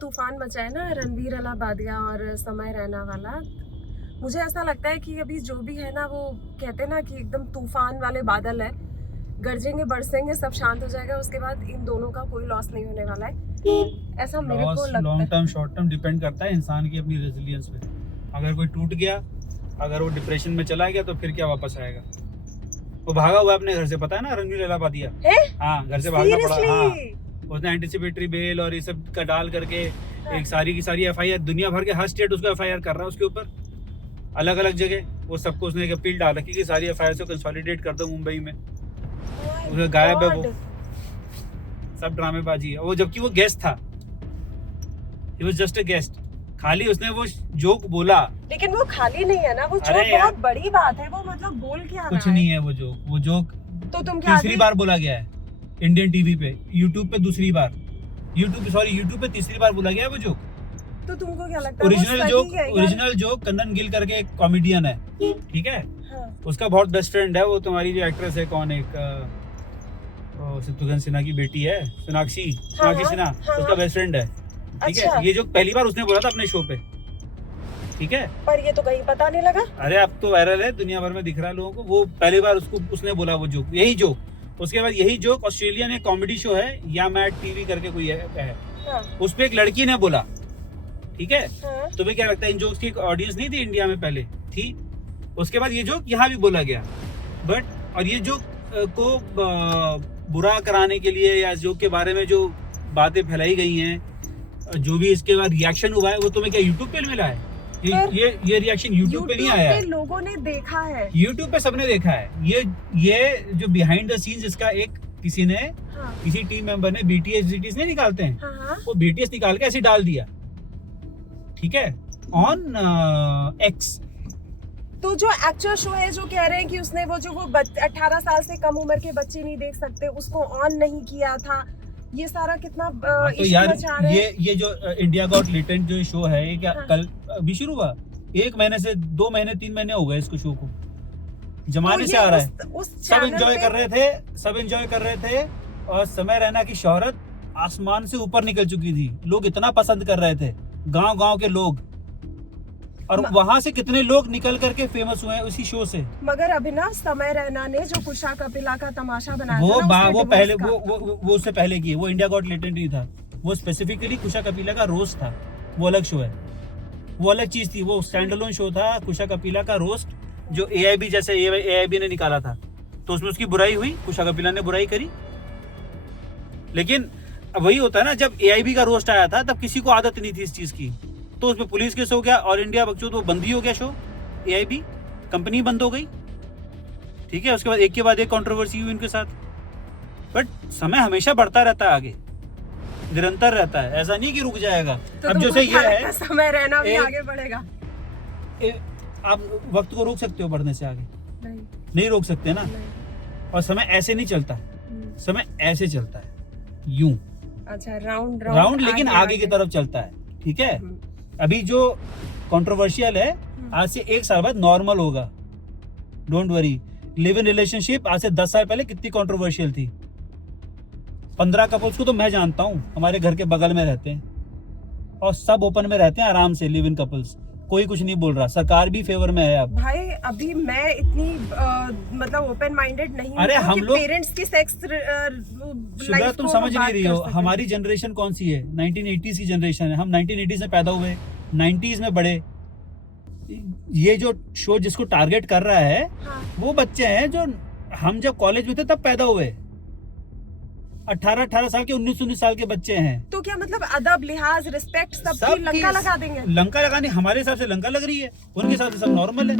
तूफान मचा है ना रणवीर इलाहाबादिया और समय रैना वाला, मुझे ऐसा लगता है कि अभी जो भी है ना, वो कहते हैं ना कि एकदम तूफान वाले बादल है, गरजेंगे बरसेंगे, सब शांत हो जाएगा, उसके बाद इन दोनों का कोई लॉस नहीं होने वाला है, ऐसा मेरे को लगता है। Long term short term depend करता है इंसान की अपनी रेजिलियंस पे। अगर कोई टूट गया, अगर वो डिप्रेशन में चला गया, तो फिर क्या वापस आएगा? वो भागा हुआ अपने घर से, पता है ना, रणवीर इलाहाबादिया। हाँ, घर से भागना पड़ा। हाँ, उसने एंटिसिपेटरी बेल और ये सब का डाल करके एक सारी की सारी एफआईआर, दुनिया भर के हर स्टेट उसको एफआईआर कर रहा है उसके ऊपर, अलग अलग जगह। वो सबको उसने एक अपील डाल रखी कि सारी एफआईआर से कंसोलिडेट कर दो मुंबई में। उसका गायब है वो, सब ड्रामेबाजी है वो, जबकि वो गेस्ट था। He was just a guest. खाली उसने वो जोक बोला, लेकिन वो खाली नहीं है ना, वो जोक बहुत बड़ी बात है। वो मतलब बोल क्या रहा है? कुछ नहीं है वो जोक तो तुम क्या तीसरी बार बोला गया है इंडियन टीवी पे, यूट्यूब पे दूसरी बार, यूट्यूब पे तीसरी बार बोला गया है वो जोक। तो तुमको क्या लगता है? ओरिजिनल जोक कंदन गिल करके एक कॉमेडियन है, ठीक है? हाँ। उसका बहुत बेस्ट फ्रेंड है वो, तुम्हारी जो एक्ट्रेस है, कौन, एक शत्रुघ्न सिन्हा की बेटी है, सोनाक्षी सिन्हा, उसका बेस्ट फ्रेंड है, ठीक है? ये जो पहली बार उसने बोला था अपने शो पे, ठीक है? पर ये तो कहीं पता नहीं लगा। अरे अब तो वायरल है, दुनिया भर में दिख रहा है लोगों को। वो पहली बार उसने बोला वो जोक, यही जोक। उसके बाद यही जोक ऑस्ट्रेलियन एक कॉमेडी शो है या मैट टीवी करके कोई है, हाँ। उस पे एक लड़की ने बोला, ठीक है? हाँ। तुम्हें क्या लगता है इन जोक्स की ऑडियंस नहीं थी इंडिया में पहले? थी। उसके बाद ये जोक यहाँ भी बोला गया, बट और ये जोक को बुरा कराने के लिए या जोक के बारे में जो बातें फैलाई गई हैं, जो भी इसके बाद रिएक्शन हुआ है, वो तुम्हें क्या यूट्यूब पे मिला है? ये रिएक्शन यूट्यूब पे नहीं आया है, लोगों ने देखा है, यूट्यूब पे सबने देखा है। ये जो बिहाइंड द सीन्स इसका एक किसी ने, हाँ। किसी टीम मेंबर ने BTS नहीं निकालते हैं, हाँ। वो BTS निकाल के ऐसे डाल दिया, ठीक है, ऑन X। तो जो एक्चुअल शो है, जो कह रहे हैं कि उसने वो 18 साल से कम उम्र के बच्चे नहीं देख सकते, उसको ऑन नहीं किया था, ये सारा कितना तो यार ये जो इंडिया गॉट टैलेंट जो शो है, ये क्या, हाँ। कल अभी शुरू हुआ? 1 महीने से 2 महीने 3 महीने हो गए इसको शो को, जमाने से आ रहा है। सब एंजॉय कर रहे थे और समय रैना की शोहरत आसमान से ऊपर निकल चुकी थी। लोग इतना पसंद कर रहे थे, गांव के लोग, और वहां से कितने लोग निकल करके फेमस हुए हैं उसी शो से। मगर अभिनव, समय रैना ने जो कुशा कपिला का तमाशा बनाया वो पहले वो उससे पहले की, वो इंडिया गॉट टैलेंट नहीं था, वो स्पेसिफिकली कुशा कपिला का रोस्ट था, वो अलग शो है, वो अलग चीज थी, वो स्टैंड अलोन शो था। कुशा कपिला का रोस्ट जो AIB ने निकाला था, तो उसमें उसकी बुराई हुई, कुशा कपिला ने बुराई करी। लेकिन वही होता है ना, जब AIB का रोस्ट आया था तब किसी को आदत नहीं थी इस चीज की, तो उसमें पुलिस केस हो गया, और इंडिया बकचोद वो बंद ही हो गया शो, AIB कंपनी बंद हो गई, ठीक है? उसके बाद एक के बाद एक कंट्रोवर्सी हुई उनके साथ। बट समय हमेशा बढ़ता रहता है आगे, निरंतर रहता है, ऐसा नहीं कि रुक जाएगा। तो अब जैसे ये है, समय रहना भी आगे बढ़ेगा। आप वक्त को रोक सकते हो बढ़ने से आगे? नहीं रोक सकते ना। और समय ऐसे नहीं चलता, समय ऐसे चलता है, यूं, अच्छा, राउंड, लेकिन आगे की तरफ चलता है, ठीक है? अभी जो कंट्रोवर्शियल है, आज से 1 साल बाद नॉर्मल होगा, don't worry. Live in relationship आज से 10 साल पहले कितनी कंट्रोवर्शियल थी। 15 कपल्स को तो मैं जानता हूँ, हमारे घर के बगल में रहते हैं, और सब ओपन में रहते हैं आराम से, लिव इन कपल्स, कोई कुछ नहीं बोल रहा, सरकार भी फेवर में है। अब भाई अभी मैं इतनी मतलब ओपन माइंडेड नहीं हूं। अरे हम लोग पेरेंट्स की सेक्स लाइफ तुम समझ नहीं रही हो। हमारी जनरेशन कौन सी है? 1980s की जनरेशन है, हम 1980s में पैदा हुए, 90s में बड़े। ये जो शो जिसको टारगेट कर रहा है, हाँ। वो बच्चे हैं जो हम जब कॉलेज में थे तब पैदा हुए, 18 साल के, 19 साल के बच्चे हैं। तो क्या मतलब अदब, लिहाज, रिस्पेक्ट सबकी लंका लगा देंगे? लंका लगाने हमारे हिसाब से लंका लग रही है, उनके हिसाब से सब नॉर्मल है।